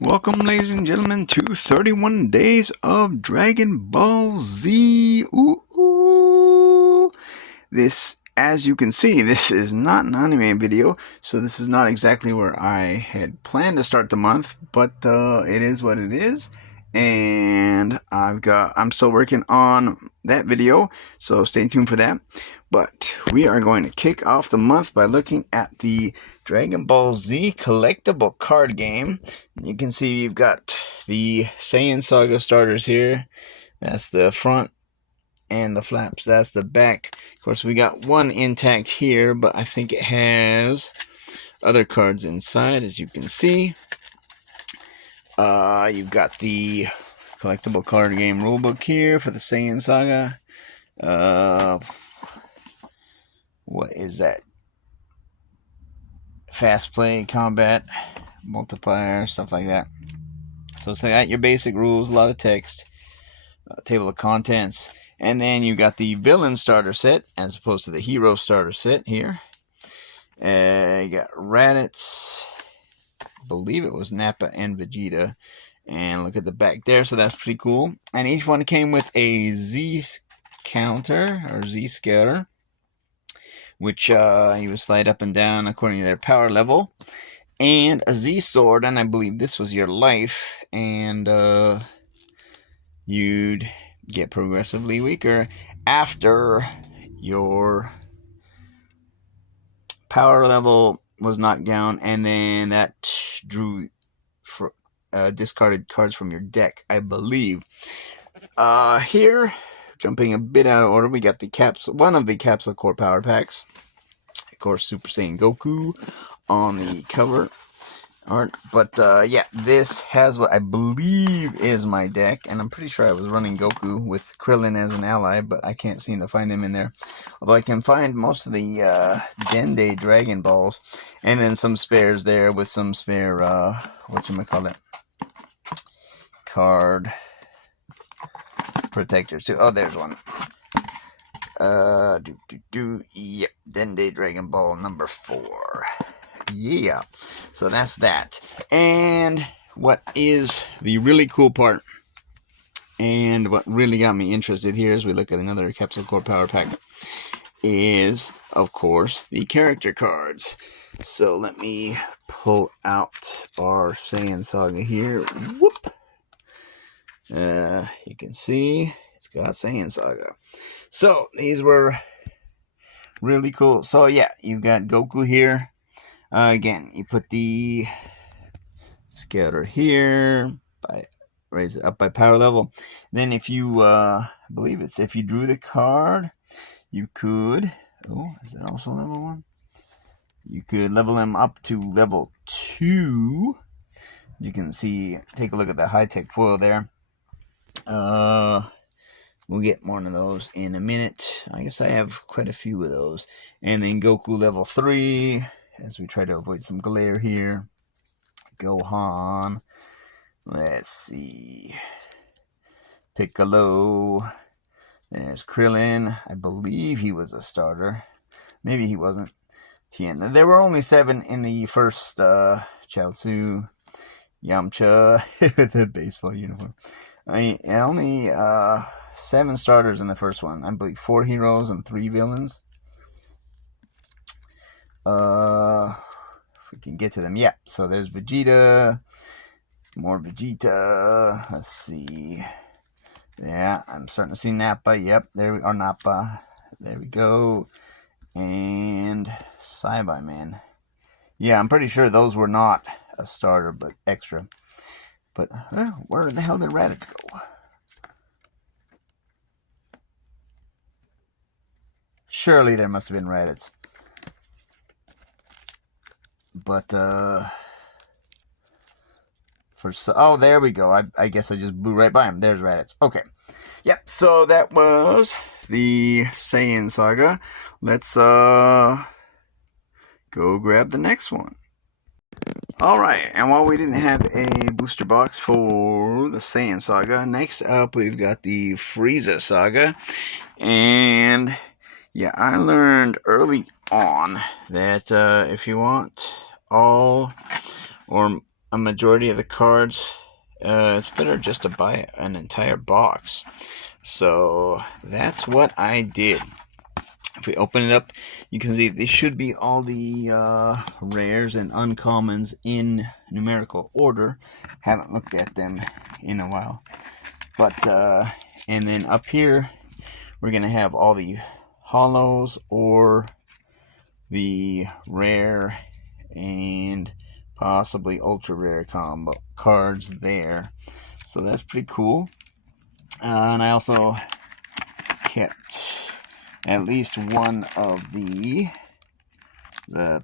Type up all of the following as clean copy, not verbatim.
Welcome, ladies and gentlemen, to 31 Days of Dragon Ball Z. Ooh, ooh. This, as you can see, this is not an anime video, so this is not exactly where I had planned to start the month, but it is what it is. And I'm still working on that video, so stay tuned for that. But we are going to kick off the month by looking at the Dragon Ball Z Collectable Card Game. You can see you've got the Saiyan Saga starters here. That's the front, and the flaps, that's the back. Of course, we got one intact here, but I think it has other cards inside, as you can see. You've got the Collectible Card Game rulebook here for the Saiyan Saga. What is that? Fast play, combat, multiplier, stuff like that. So it's got your basic rules, a lot of text, table of contents, and then you got the villain starter set as opposed to the hero starter set here. You got Raditz, I believe it was Nappa and Vegeta, and look at the back there, so that's pretty cool. And each one came with a Z counter or Z scatter, which you would slide up and down according to their power level, and a Z sword, and I believe this was your life, and you'd get progressively weaker after your power level was knocked down, and then that drew for discarded cards from your deck, I believe. Here, jumping a bit out of order, we got the one of the Capsule Core Power Packs. Of course, Super Saiyan Goku on the cover art. But yeah, this has what I believe is my deck, and I'm pretty sure I was running Goku with Krillin as an ally, but I can't seem to find them in there. Although I can find most of the Dende Dragon Balls, and then some spares there with some spare, whatchamacallit, card protectors too. Oh, there's one. Yep, Dende Dragon Ball number 4. Yeah, so that's that. And what is the really cool part, and what really got me interested here as we look at another Capsule Core Power Pack, is, of course, the character cards. So let me pull out our Saiyan Saga here. Whoop! You can see it's got Saiyan Saga. So these were really cool. So yeah, you've got Goku here. Again, you put the scatter here, raise it up by power level. Then if you, I believe it's if you drew the card, you could, oh, is it also level 1? You could level them up to level 2. You can see, take a look at the high-tech foil there. We'll get more of those in a minute. I guess I have quite a few of those. And then Goku level 3, as we try to avoid some glare here. Gohan. Let's see. Piccolo. There's Krillin. I believe he was a starter. Maybe he wasn't. Tien. There were only 7 in the first Chaozu. Yamcha with the baseball uniform. Only 7 starters in the first one. I believe 4 heroes and 3 villains. If we can get to them. Yeah, so there's Vegeta. More Vegeta. Let's see. Yeah, I'm starting to see Nappa. Yep, there we are, Nappa. There we go. And Saibai Man. Yeah, I'm pretty sure those were not a starter, but extra. But where the hell did Raditz go? Surely there must have been Raditz. But oh, there we go. I guess I just blew right by him. There's Raditz. Okay. Yep. So that was the Saiyan Saga. Let's go grab the next one. Alright, and while we didn't have a booster box for the Saiyan Saga, next up we've got the Frieza Saga. And yeah, I learned early on that if you want all or a majority of the cards, it's better just to buy an entire box. So that's what I did. If we open it up, you can see these should be all the rares and uncommons in numerical order. Haven't looked at them in a while. But, and then up here, we're going to have all the holos or the rare and possibly ultra rare combo cards there. So that's pretty cool. And I also kept at least one of the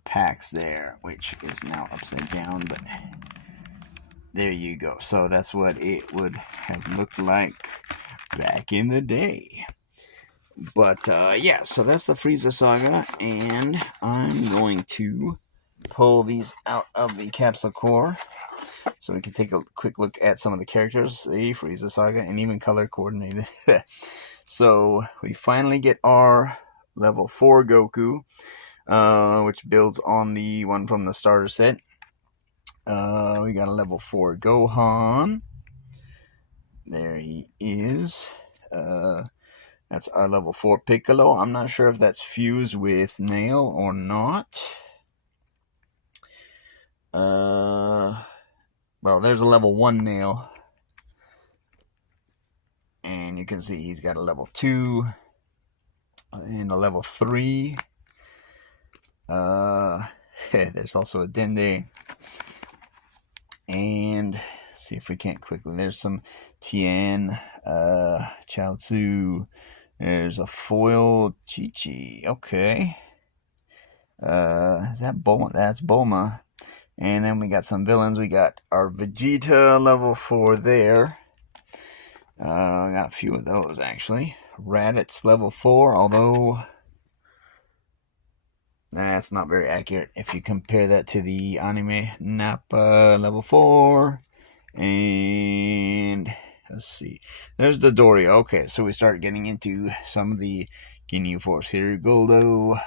packs there, which is now upside down, but there you go. So that's what it would have looked like back in the day. But yeah, so that's the Frieza Saga, and I'm going to pull these out of the capsule core so we can take a quick look at some of the characters, the Frieza Saga, and even color coordinated. So we finally get our level 4 Goku, which builds on the one from the starter set. We got a level 4 Gohan. There he is. That's our level 4 Piccolo. I'm not sure if that's fused with Nail or not. Well, there's a level 1 Nail. And you can see he's got a level 2 and a level 3. There's also a Dende. And see if we can't quickly. There's some Tien, Chaozu. There's a foil Chi-Chi. Okay. Is that Bulma? That's Bulma. And then we got some villains. We got our Vegeta level 4 there. I got a few of those actually. Raditz level 4, although that's not very accurate if you compare that to the anime. Nappa level 4. And let's see. There's the Dory. Okay, so we start getting into some of the Ginyu Force here. Goldo,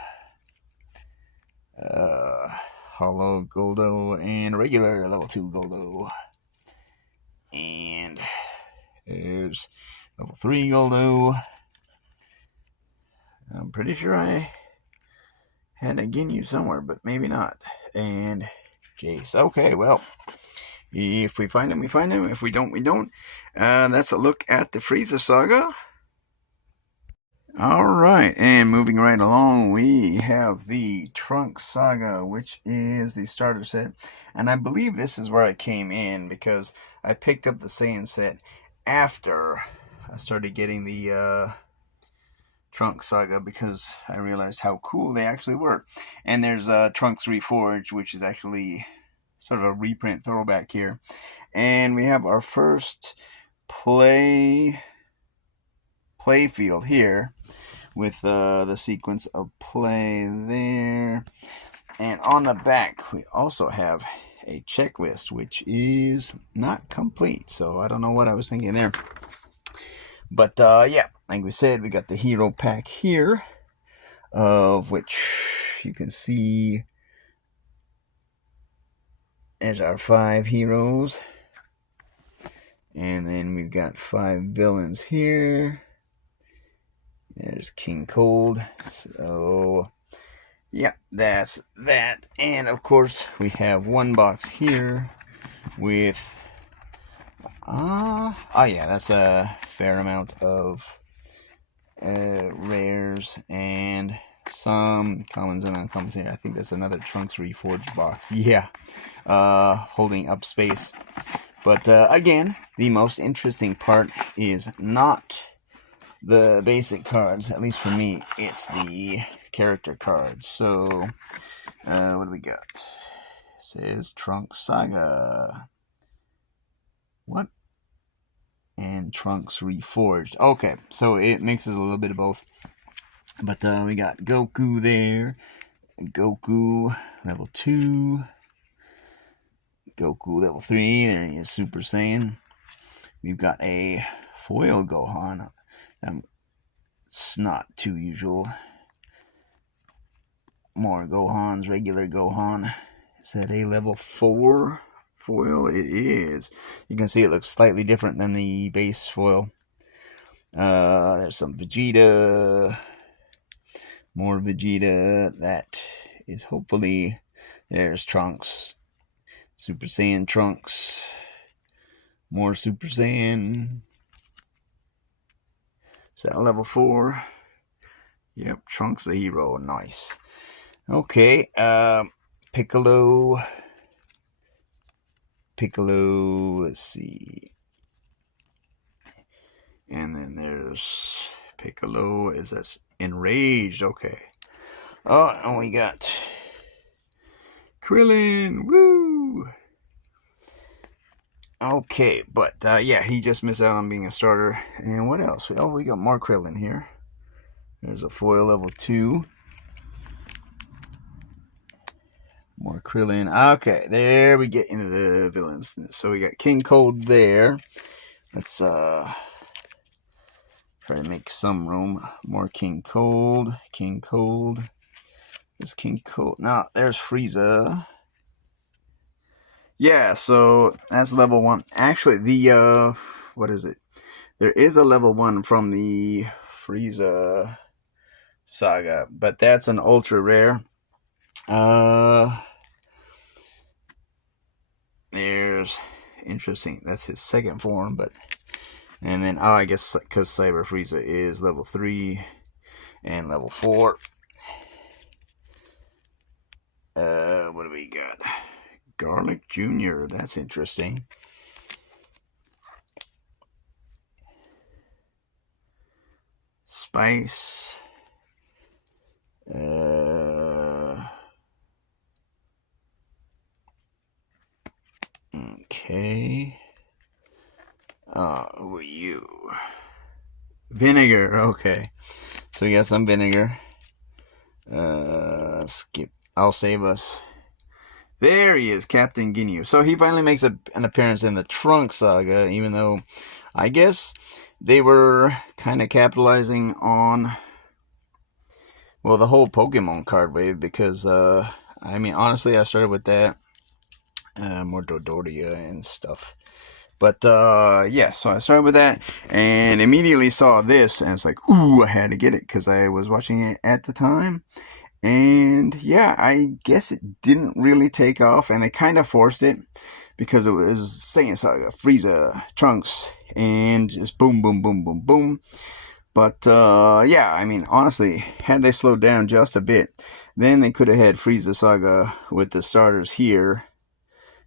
Hollow Goldo, and regular level 2 Goldo. And there's level 3 Goldo. I'm pretty sure I had a Ginyu somewhere, but maybe not. And Jace. Okay, well, if we find him, we find him. If we don't, we don't. That's a look at the Frieza Saga. Alright, and moving right along, we have the Trunks Saga, which is the starter set. And I believe this is where I came in, because I picked up the Saiyan set after I started getting the Trunks Saga, because I realized how cool they actually were. And there's Trunks Reforged, which is actually sort of a reprint throwback here. And we have our first play field here with the sequence of play there. And on the back, we also have a checklist, which is not complete. So I don't know what I was thinking there. But yeah, like we said, we got the hero pack here, of which you can see there's our 5 heroes. And then we've got 5 villains here. There's King Cold. So, yeah, that's that. And, of course, we have one box here with... oh, yeah, that's a fair amount of rares and some commons and uncommons here. I think that's another Trunks Reforged box. Yeah, holding up space. But, again, the most interesting part is not the basic cards. At least for me, it's the character cards. So, what do we got? It says Trunks Saga. What? And Trunks Reforged. Okay, so it mixes a little bit of both. But we got Goku there. Goku level 2. Goku level 3. There he is, Super Saiyan. We've got a foil Gohan. It's not too usual. More Gohans, regular Gohan. Is that a level 4 foil it is. You can see it looks slightly different than the base foil. There's some Vegeta. More Vegeta. That is hopefully... There's Trunks. Super Saiyan Trunks. More Super Saiyan. Is that level 4? Yep, Trunks the hero. Nice. Okay, Piccolo. Let's see. And then there's Piccolo is this enraged. Okay. Oh, and we got Krillin. Woo! Okay, but yeah, he just missed out on being a starter. And what else? Oh, we got more Krillin here. There's a foil level 2. More Krillin. Okay, there we get into the villains. So we got King Cold there. Let's try to make some room. More King Cold. King Cold. There's King Cold. Now, there's Frieza. Yeah, so that's level 1. Actually, the, what is it? There is a level 1 from the Frieza saga, but that's an ultra rare. There's interesting. That's his second form, but and then I guess because Cyber Frieza is level 3 and level 4. What do we got? Garlic Jr. That's interesting. Spice. Okay. Who are you? Vinegar. Okay. So we got some vinegar. Skip. I'll save us. There he is, Captain Ginyu. So he finally makes an appearance in the Trunks saga, even though I guess they were kind of capitalizing on, well, the whole Pokemon card wave, because, I mean, honestly, I started with that. More Dodoria and stuff. But, yeah, so I started with that and immediately saw this, and it's like, ooh, I had to get it because I was watching it at the time. And, yeah, I guess it didn't really take off, and they kind of forced it because it was Saiyan Saga, Frieza, Trunks, and just boom, boom, boom, boom, boom. But, yeah, I mean, honestly, had they slowed down just a bit, then they could have had Frieza Saga with the starters here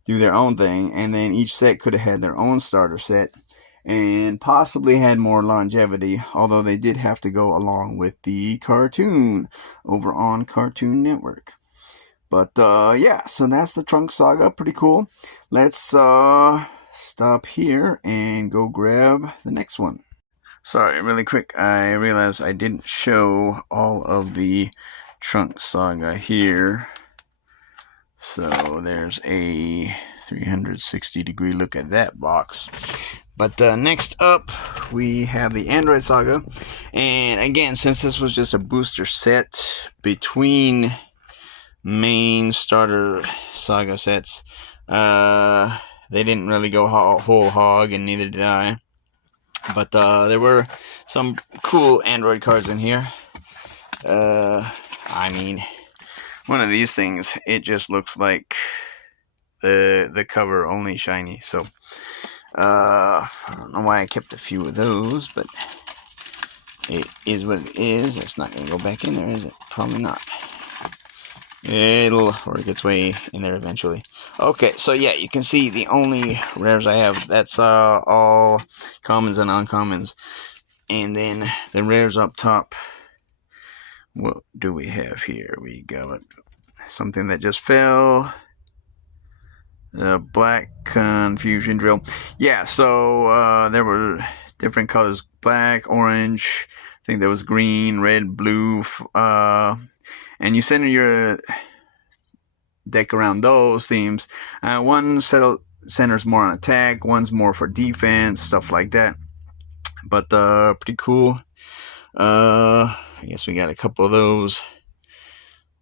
do their own thing, and then each set could have had their own starter set and possibly had more longevity, although they did have to go along with the cartoon over on Cartoon Network. But yeah, so that's the Trunks saga. Pretty cool. Let's stop here and go grab the next one. Sorry, really quick, I realized I didn't show all of the Trunks saga here. So there's a 360-degree look at that box. But next up, we have the Android Saga. And again, since this was just a booster set between main starter saga sets, they didn't really go whole hog, and neither did I. But there were some cool Android cards in here. I mean, one of these things, it just looks like the cover only shiny. So I don't know why I kept a few of those, but it is what it is. It's not going to go back in there, is it? Probably not. It'll work its way in there eventually. Okay, so yeah, you can see the only rares I have, that's all commons and uncommons. And then the rares up top, what do we have here? We got something that just fell. The Black Confusion Drill. Yeah, so there were different colors. Black, orange, I think there was green, red, blue. And you center your deck around those themes. One centers more on attack, one's more for defense, stuff like that. But pretty cool. I guess we got a couple of those.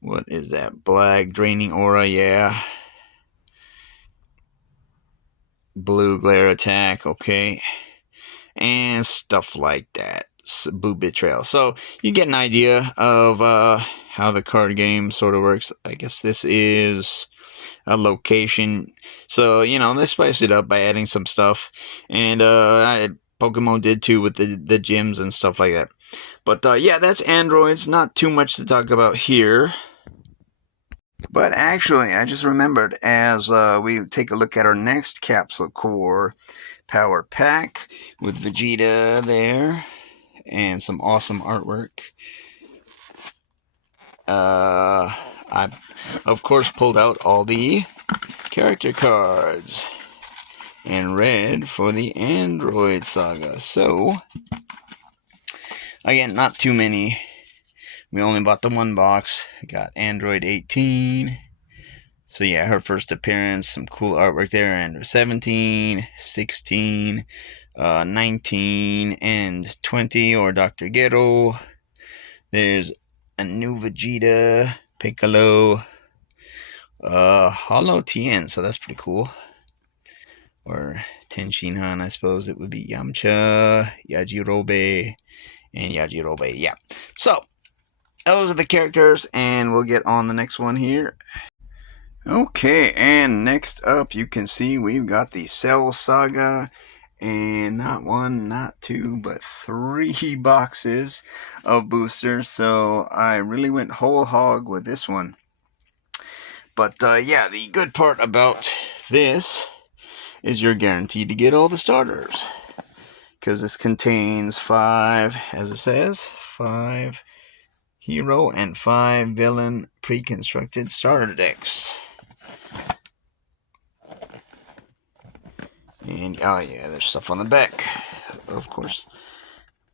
What is that? Black Draining Aura, yeah. blue glare attack, okay, and stuff like that. Blue betrayal. So you get an idea of how the card game sort of works. I guess this is a location, so you know they spiced it up by adding some stuff, and Pokemon did too with the gyms and stuff like that. But yeah, that's androids. Not too much to talk about here. But actually, I just remembered as we take a look at our next Capsule Core Power Pack with Vegeta there and some awesome artwork. I, of course, pulled out all the character cards and read for the Android Saga. So, again, not too many. We only bought the one box. I got Android 18. So yeah, her first appearance. Some cool artwork there. Android 17, 16, 19, and 20, or Dr. Gero. There's a new Vegeta, Piccolo, Hollow Tien, so that's pretty cool. Or Tenshinhan, I suppose it would be Yamcha, Yajirobe, and Yajirobe. Yeah. So, those are the characters, and we'll get on the next one here. Okay, and next up, you can see we've got the Cell Saga, and not one, not two, but 3 boxes of boosters, so I really went whole hog with this one. But yeah, the good part about this is you're guaranteed to get all the starters, because this contains 5, as it says, 5 hero and 5 villain pre-constructed starter decks. And oh yeah, there's stuff on the back, of course.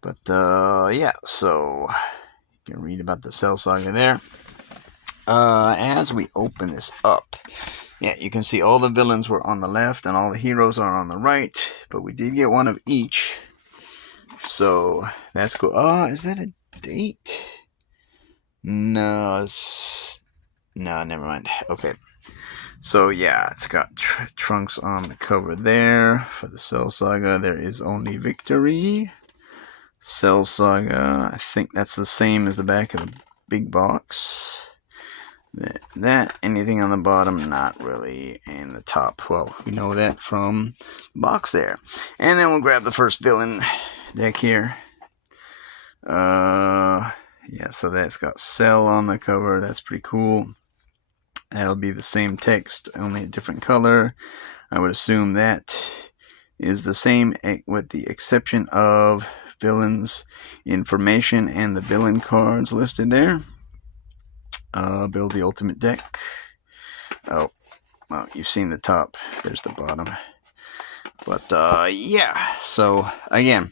But yeah, so you can read about the Cell Saga there. As we open this up, yeah, you can see all the villains were on the left and all the heroes are on the right, but we did get one of each. So that's cool. Is that a date? No, never mind. Okay. So yeah, it's got Trunks on the cover there for the Cell Saga. There is only victory. Cell Saga, I think that's the same as the back of the big box. That anything on the bottom, not really. And the top, well, we know that from the box there. And then we'll grab the first villain deck here. Yeah, so that's got Cell on the cover. That's pretty cool. That'll be the same text, only a different color. I would assume that is the same with the exception of villains information and the villain cards listed there. Build the ultimate deck. Oh, well, you've seen the top. There's the bottom. But yeah, so again,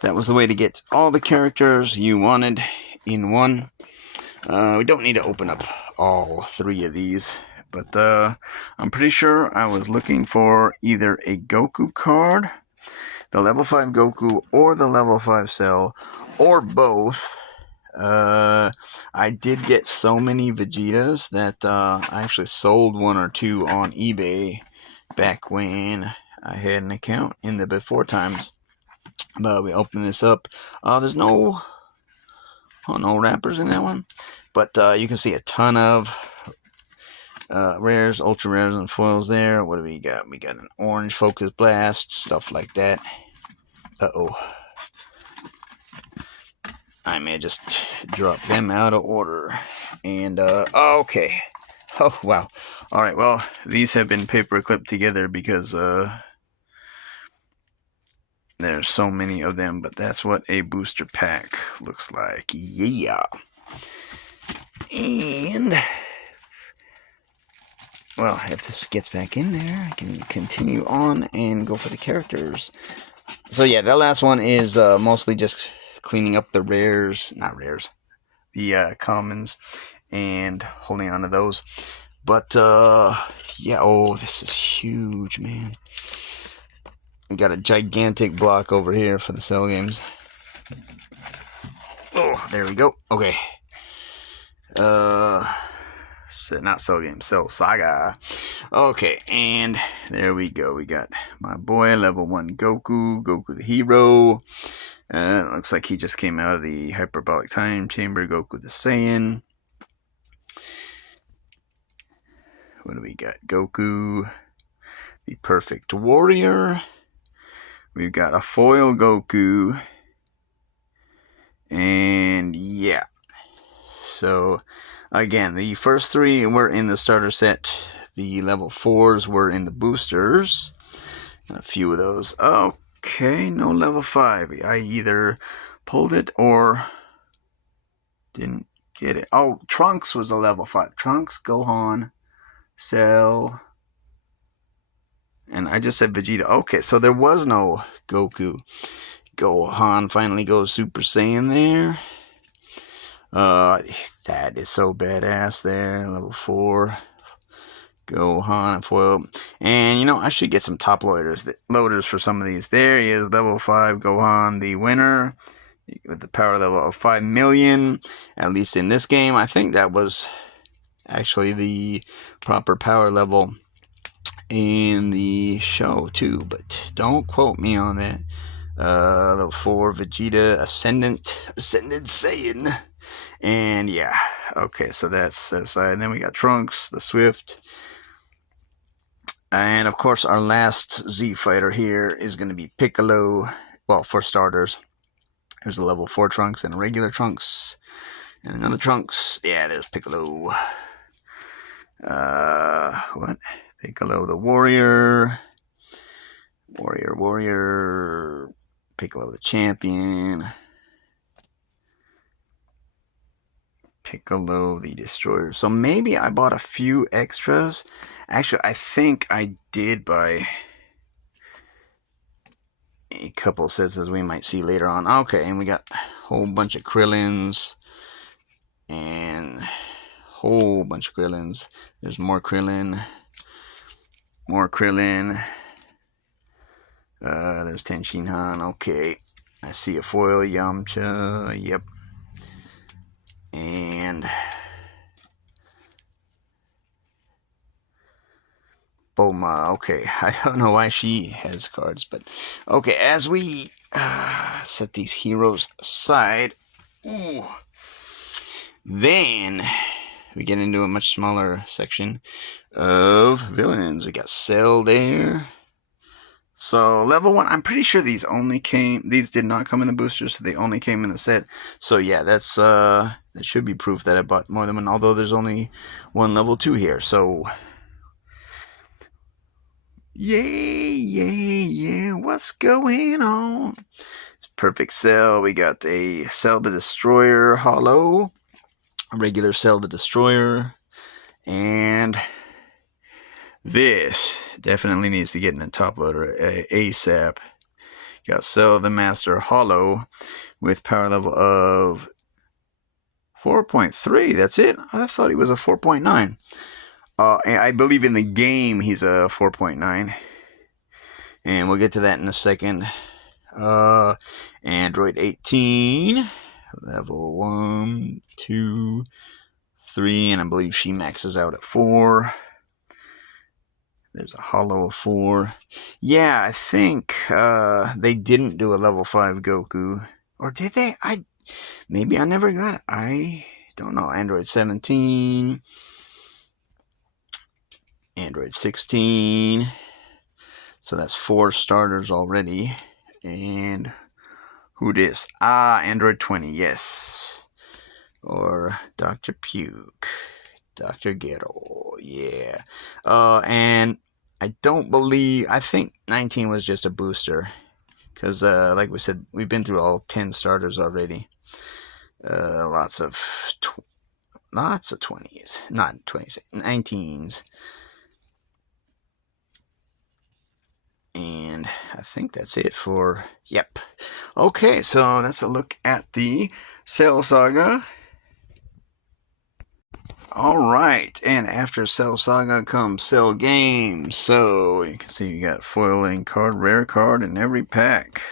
that was the way to get all the characters you wanted in one. We don't need to open up all 3 of these, but I'm pretty sure I was looking for either a Goku card, the level 5 Goku, or the level 5 Cell, or both. I did get so many Vegetas that I actually sold 1 or 2 on eBay back when I had an account in the before times. But we open this up. There's no wrappers in that one. But you can see a ton of rares, ultra rares, and foils there. What do we got? We got an orange Focus Blast, stuff like that. Uh-oh. I may just drop them out of order. And, okay. Oh, wow. Alright, well, these have been paper clipped together because there's so many of them, but that's what a booster pack looks like. Yeah. And, well, if this gets back in there, I can continue on and go for the characters. So yeah, that last one is mostly just cleaning up the the commons, and holding on to those. But yeah, oh, this is huge, man. We got a gigantic block over here for the Cell games. Oh, there we go. Okay. 7 not Cell Game, Cell Saga. Okay, and there we go. We got my boy, level 1 Goku, Goku the hero. It looks like he just came out of the hyperbolic time chamber, Goku the Saiyan. What do we got? Goku, the perfect warrior. We've got a foil Goku. And yeah. So, again, the first 3 were in the starter set. The level 4s were in the boosters. And a few of those. Okay, no level 5. I either pulled it or didn't get it. Oh, Trunks was a level 5. Trunks, Gohan, Cell, and I just said Vegeta. Okay, so there was no Goku. Gohan finally goes Super Saiyan there. That is so badass there. Level 4. Gohan foil. And, you know, I should get some top loaders for some of these. There he is, level 5 Gohan, the winner. With the power level of 5 million. At least in this game. I think that was actually the proper power level in the show, too. But don't quote me on that. Level 4 Vegeta, Ascendant Saiyan. And yeah, okay, so that's set aside. And then we got Trunks, the Swift. And of course, our last Z fighter here is going to be Piccolo. Well, for starters, there's a level 4 Trunks and a regular Trunks. And another Trunks. Yeah, there's Piccolo. What? Piccolo the warrior. Warrior. Piccolo the champion. Piccolo the destroyer. So maybe I bought a few extras. Actually, I think I did buy a couple sets, as we might see later on. Okay, and we got a whole bunch of Krillins. And whole bunch of Krillins. There's more Krillin. More Krillin. There's Ten Shinhan. Okay. I see a foil Yamcha. Yep. And Bulma. Okay. I don't know why she has cards, but okay. As we set these heroes aside, then we get into a much smaller section of villains. We got Cell there. So level 1, I'm pretty sure these did not come in the boosters, so they only came in the set. So yeah, that's that should be proof that I bought more than one, although there's only one level 2 here. So yeah, what's going on? It's perfect Cell. We got a Cell the Destroyer holo, a regular Cell the Destroyer, and this definitely needs to get in the top loader ASAP. Got Cell the Master holo with power level of 4.3. That's it? I thought he was a 4.9. I believe in the game he's a 4.9. And we'll get to that in a second. Android 18. Level 1, 2, 3. And I believe she maxes out at 4. There's a holo of 4. Yeah, I think they didn't do a level 5 Goku. Or did they? Maybe I never got it. I don't know. Android 17. Android 16. So that's 4 starters already. And who this? Android 20. Yes. Or Dr. Puke. Dr. Ghetto, yeah. And I think 19 was just a booster. Because, like we said, we've been through all 10 starters already. Lots of 20s. Not 20s, 19s. And I think that's it for, yep. Okay, so that's a look at the Cell Saga. Alright, and after Cell Saga comes Cell Games. So you can see you got foil and card, rare card in every pack.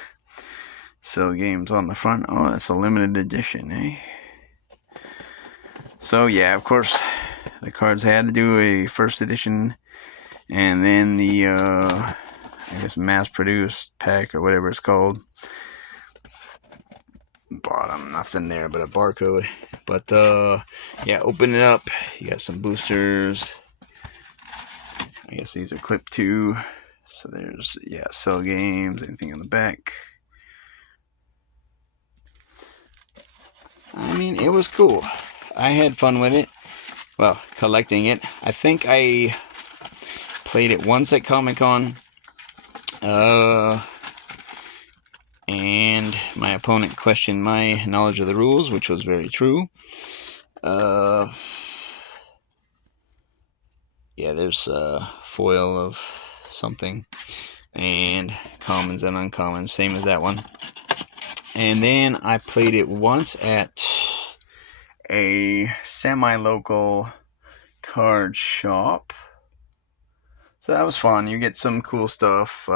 Cell Games on the front. Oh, that's a limited edition, eh? So yeah, of course, the cards had to do a first edition, and then the I guess mass-produced pack or whatever it's called. Bottom, nothing there but a barcode. But yeah, open it up. You got some boosters. I guess these are clip 2. So there's, yeah, cell games, anything on the back. I mean, it was cool. I had fun with it. Well, collecting it. I think I played it once at Comic-Con. And my opponent questioned my knowledge of the rules, which was very true. Yeah, there's a foil of something, and commons and uncommons, same as that one. And then I played it once at a semi-local card shop, so that was fun. You get some cool stuff,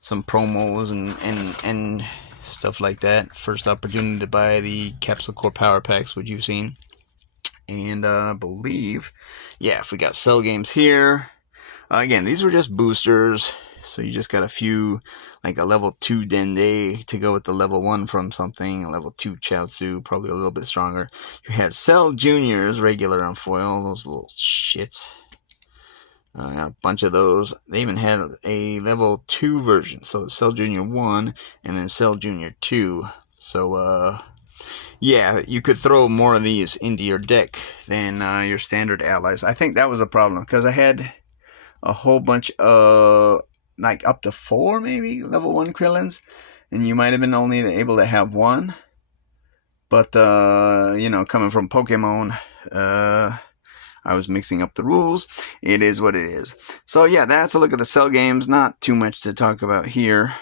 some promos and stuff like that. First opportunity to buy the Capsule Core Power Packs, which you've seen. And I believe, yeah, if we got cell games here, again, these were just boosters, so you just got a few, like a level 2 Dende to go with the level 1 from something, a level 2 Chaozu, probably a little bit stronger. You had Cell Juniors, regular on foil, those little shits. A bunch of those. They even had a level 2 version, so Cell Junior 1 and then Cell Junior 2. So, yeah, you could throw more of these into your deck than your standard allies. I think that was a problem, because I had a whole bunch of, like, up to 4 maybe level 1 Krillins, and you might have been only able to have 1. But, you know, coming from Pokemon, I was mixing up the rules. It is what it is. So, yeah, that's a look at the cell games. Not too much to talk about here.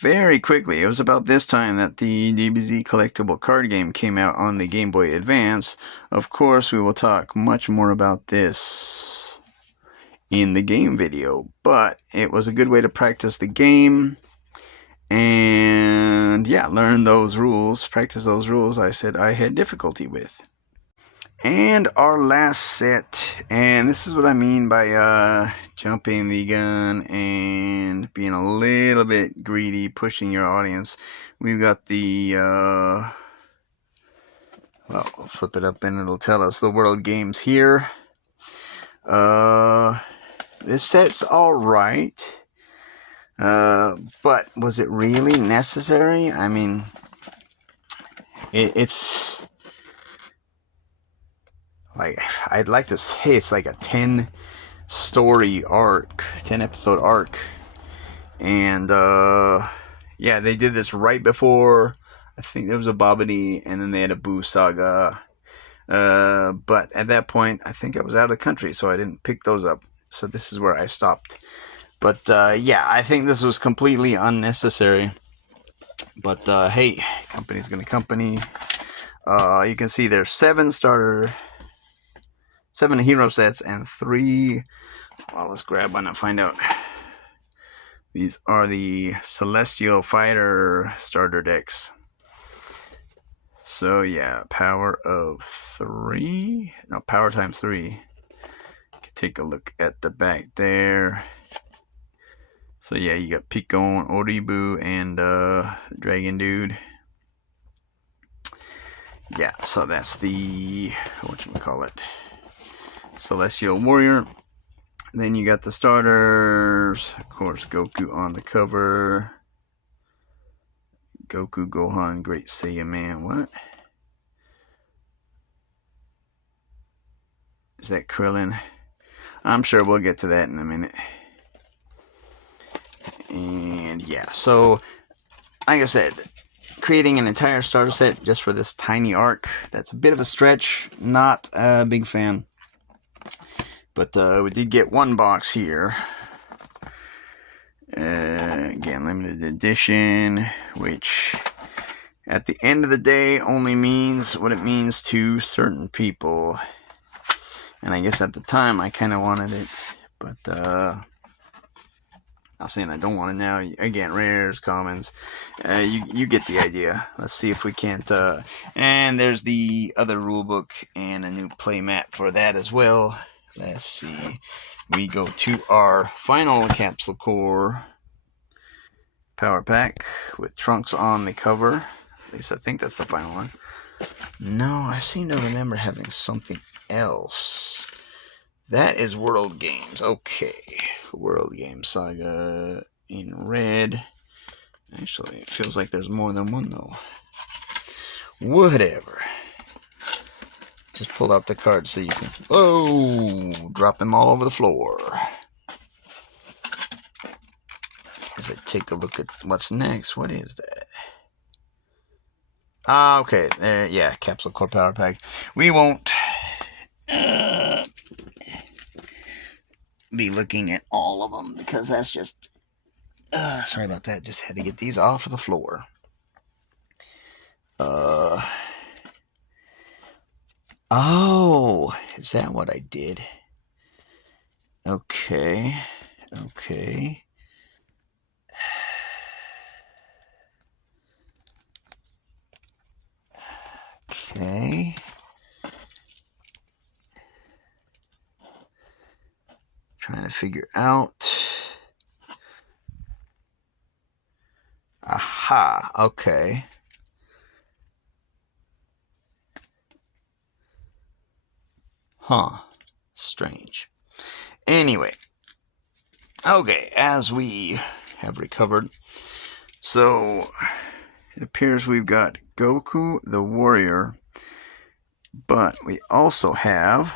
Very quickly, it was about this time that the DBZ Collectable Card Game came out on the Game Boy Advance. Of course, we will talk much more about this in the game video, but it was a good way to practice the game and, yeah, learn those rules, practice those rules I said I had difficulty with. And our last set, and this is what I mean by jumping the gun and being a little bit greedy, pushing your audience. We've got the, well, I'll flip it up and it'll tell us the world games here. This set's alright, but was it really necessary? I mean, it's... like, I'd like to say it's like a 10 story arc, 10 episode arc. And yeah, they did this right before, I think there was a Babidi, and then they had a Boo Saga. But at that point, I think I was out of the country, so I didn't pick those up. So this is where I stopped. But yeah, I think this was completely unnecessary. But hey, company's gonna company. You can see there's 7 hero sets and 3, well, let's grab one and find out. These are the Celestial Fighter starter decks. So yeah, power of 3, no, power times 3. Take a look at the back there. So yeah, you got Picon, Oribu, and Dragon Dude. Yeah, so that's the, whatchamacallit, Celestial Warrior. Then you got the starters, of course, Goku on the cover. Goku, Gohan, Great Saiyan Man. What? Is that Krillin? I'm sure we'll get to that in a minute. And yeah, so like I said, creating an entire starter set just for this tiny arc, that's a bit of a stretch. Not a big fan. But we did get 1 box here. Again, limited edition, which at the end of the day only means what it means to certain people. And I guess at the time I kind of wanted it, but Not saying I don't want it now. Again, rares, commons. You get the idea. Let's see if we can't. And there's the other rulebook and a new play mat for that as well. Let's see. We go to our final capsule core power pack with Trunks on the cover. At least I think that's the final one. No, I seem to remember having something else. That is World Games. Okay. World Games Saga in red. Actually, it feels like there's more than one, though. Whatever. Just pull out the cards so you can... Oh! Drop them all over the floor. As I take a look at what's next. What is that? Ah, okay. There, yeah, Capsule Core Power Pack. We won't... be looking at all of them because that's just sorry about that, just had to get these off of the floor. Oh, is that what I did? Okay. Okay, trying to figure out. Aha, okay. Huh, strange. Anyway, okay, as we have recovered, so it appears we've got Goku the Warrior, but we also have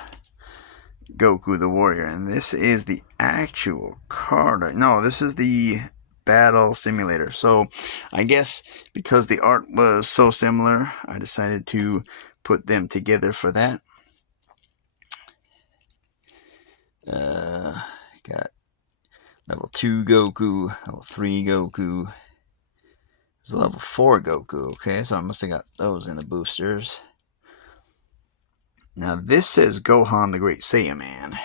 Goku the Warrior, and this is the actual card. No, this is the battle simulator. So I guess because the art was so similar, I decided to put them together for that. Got level 2 Goku, level 3 Goku. There's a level 4 Goku, okay, so I must have got those in the boosters. Now this says Gohan the Great Saiyaman,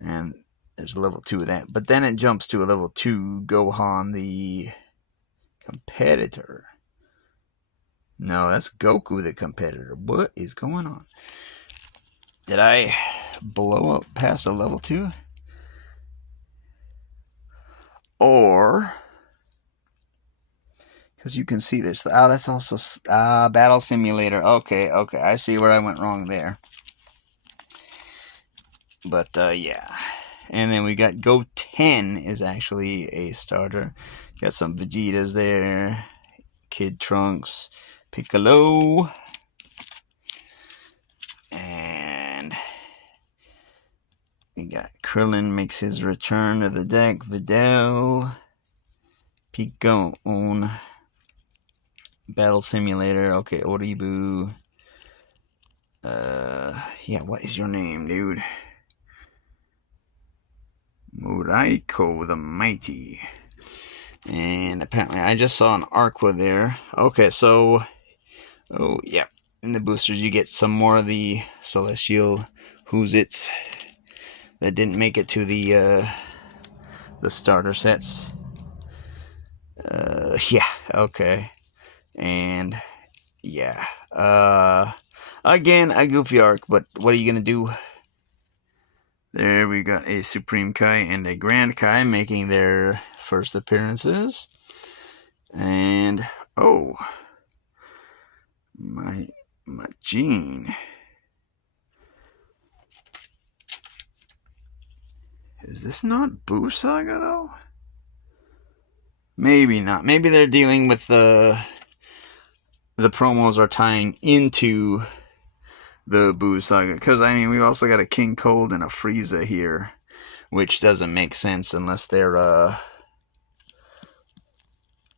and there's a level 2 of that, but then it jumps to a level 2 Gohan the Competitor. No, that's Goku the Competitor. What is going on? Did I blow up past a level 2? Or, because you can see this. Oh, that's also Battle Simulator. Okay, I see where I went wrong there. But, yeah. And then we got Go 10 is actually a starter. Got some Vegetas there. Kid Trunks. Piccolo. And we got Krillin makes his return to the deck. Videl. Pico on Battle Simulator. Okay, Oribu. Yeah, what is your name, dude? Muraiko the Mighty. And apparently I just saw an Aqua there. Okay, so... Oh, yeah. In the boosters you get some more of the Celestial Who's It's that didn't make it to the starter sets. Yeah, okay. And, yeah. Again, a goofy arc, but what are you gonna do? There we got a Supreme Kai and a Grand Kai making their first appearances. And, oh, my Gene. Is this not Boo Saga, though? Maybe not. Maybe they're dealing with the promos are tying into the Boo Saga. Because, I mean, we've also got a King Cold and a Frieza here, which doesn't make sense unless they're,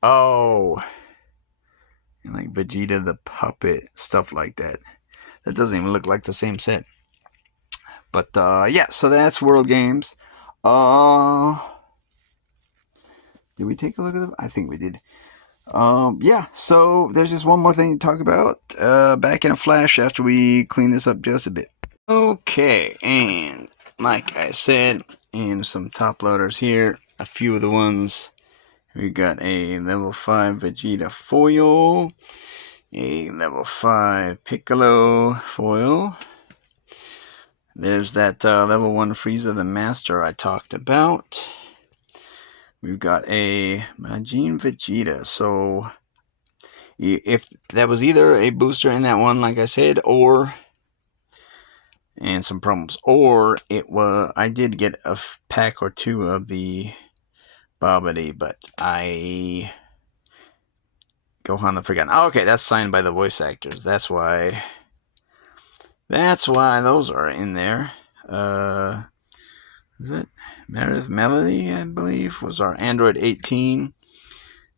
oh, and like Vegeta the Puppet, stuff like that. That doesn't even look like the same set. But, yeah, so that's World Games. Did we take a look at them? I think we did. Yeah, so there's just one more thing to talk about. Back in a flash after we clean this up just a bit. Okay, and like I said, in some top loaders here, a few of the ones. We got a level 5 Vegeta foil, a level 5 Piccolo foil. There's that level 1 Frieza the Master I talked about. We've got a Majin Vegeta. So if that was either a booster in that one, like I said, and some promos, or it was, I did get a pack or two of the Babidi, but Gohan the Forgotten. Oh, okay, that's signed by the voice actors. That's why those are in there. Is it Meredith Melody, I believe, was our Android 18.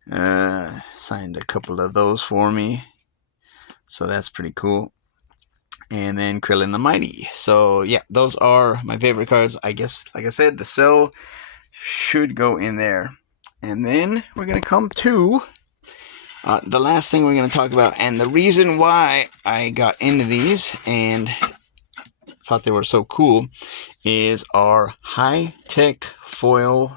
Signed a couple of those for me, so that's pretty cool. And then Krillin the Mighty. So yeah, those are my favorite cards. I guess, like I said, the Cell should go in there. And then we're gonna come to the last thing we're gonna talk about, and the reason why I got into these and thought they were so cool is our high-tech foil.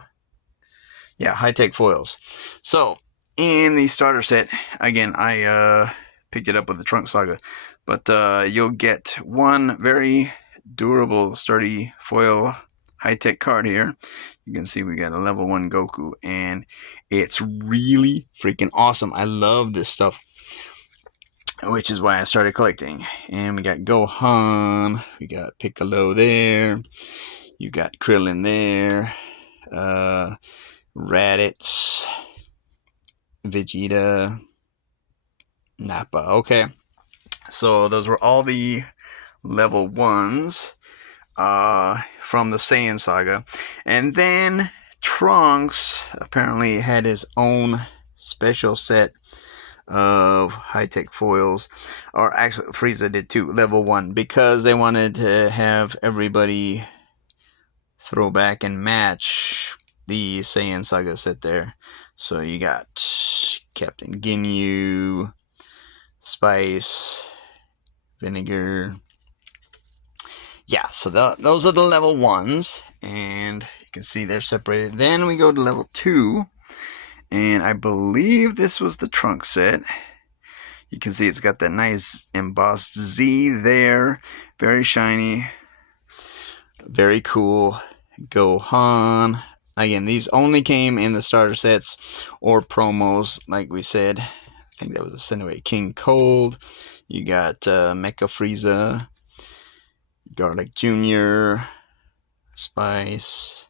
Yeah, high-tech foils. So in the starter set, again, I picked it up with the Trunk Saga, but you'll get one very durable, sturdy foil high-tech card here. You can see we got a level 1 Goku, and it's really freaking awesome. I love this stuff, which is why I started collecting. And we got Gohan, we got Piccolo there, you got Krillin there, Raditz, Vegeta, Nappa. Okay, so those were all the level 1s from the Saiyan saga. And then Trunks apparently had his own special set of high-tech foils, or actually Frieza did too, level 1, because they wanted to have everybody throw back and match the Saiyan saga set there. So you got Captain Ginyu, Spice, Vinegar. Yeah, so those are the level 1s, and you can see they're separated. Then we go to level 2, and I believe this was the Trunk set. You can see it's got that nice embossed Z there, very shiny, very cool. Gohan. Again, these only came in the starter sets or promos, like we said. I think that was a Senway King Cold. You got Mecha Frieza, Garlic Jr., Spice,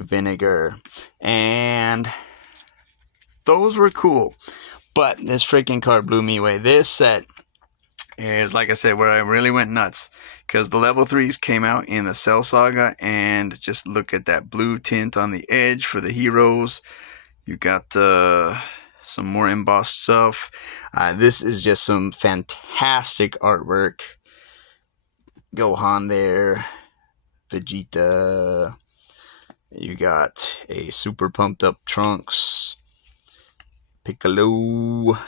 Vinegar, and those were cool. But this freaking card blew me away. This set is, like I said, where I really went nuts, because the level 3s came out in the Cell Saga, and just look at that blue tint on the edge for the heroes. You got some more embossed stuff. This is just some fantastic artwork. Gohan there, Vegeta. You got a super pumped up Trunks, Piccolo.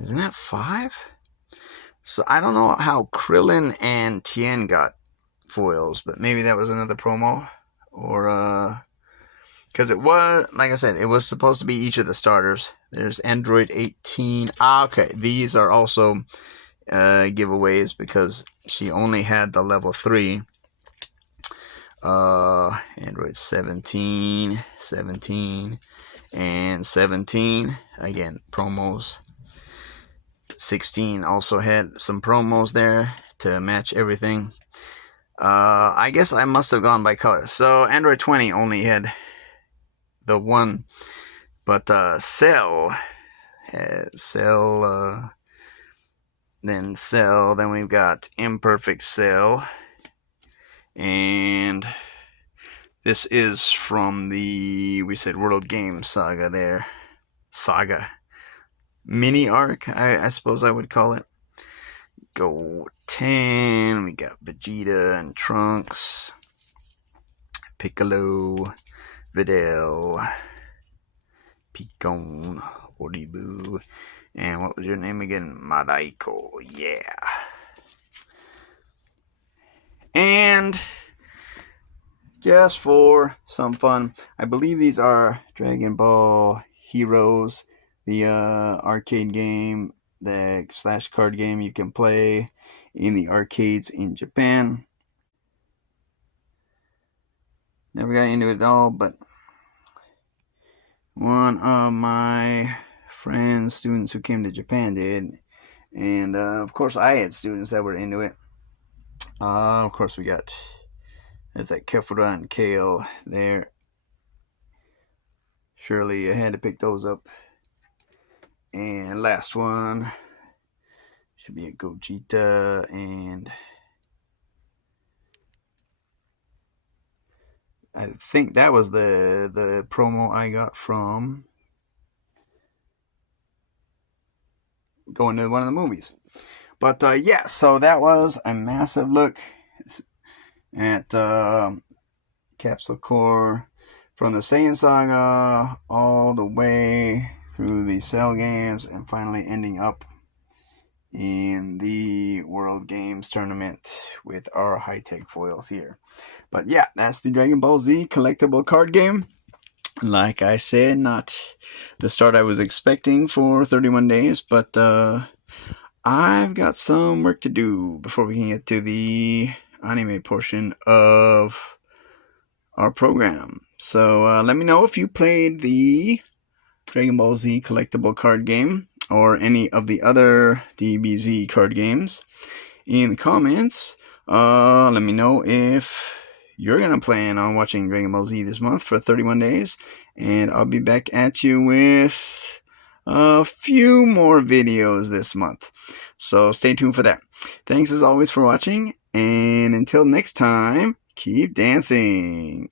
Isn't that 5? So I don't know how Krillin and Tien got foils, but maybe that was another promo, or because it was, like I said, it was supposed to be each of the starters. There's Android 18. Okay, these are also giveaways because she only had the level 3. Android 17, 17, and 17. Again, promos. 16 also had some promos there to match everything. I guess I must have gone by color. So Android 20 only had the 1, but Cell had Cell, then Cell, then we've got Imperfect Cell, and this is from the, we said, World Game Saga there. Saga. Mini arc, I suppose I would call it. Go 10, we got Vegeta and Trunks, Piccolo, Videl, Picon, Oribu, and what was your name again? Madaiko, yeah. And just for some fun. I believe these are Dragon Ball Heroes, the arcade game, the slash card game you can play in the arcades in Japan. Never got into it at all, but one of my friends, students who came to Japan did. And of course, I had students that were into it. Of course, we got, there's that Kefura and Kale there. Surely I had to pick those up. And last one should be a Gogeta, and I think that was the promo I got from going to one of the movies. But yeah, so that was a massive look at Capsule Corp from the Saiyan Saga all the way through the Cell games and finally ending up in the World Games tournament with our high-tech foils here. But yeah, that's the Dragon Ball Z collectible card game. Like I said, not the start I was expecting for 31 days, but I've got some work to do before we can get to the anime portion of our program. So let me know if you played the Dragon Ball Z collectible card game or any of the other DBZ card games in the comments. Let me know if you're going to plan on watching Dragon Ball Z this month for 31 days. And I'll be back at you with a few more videos this month. So stay tuned for that. Thanks as always for watching. And until next time, keep dancing.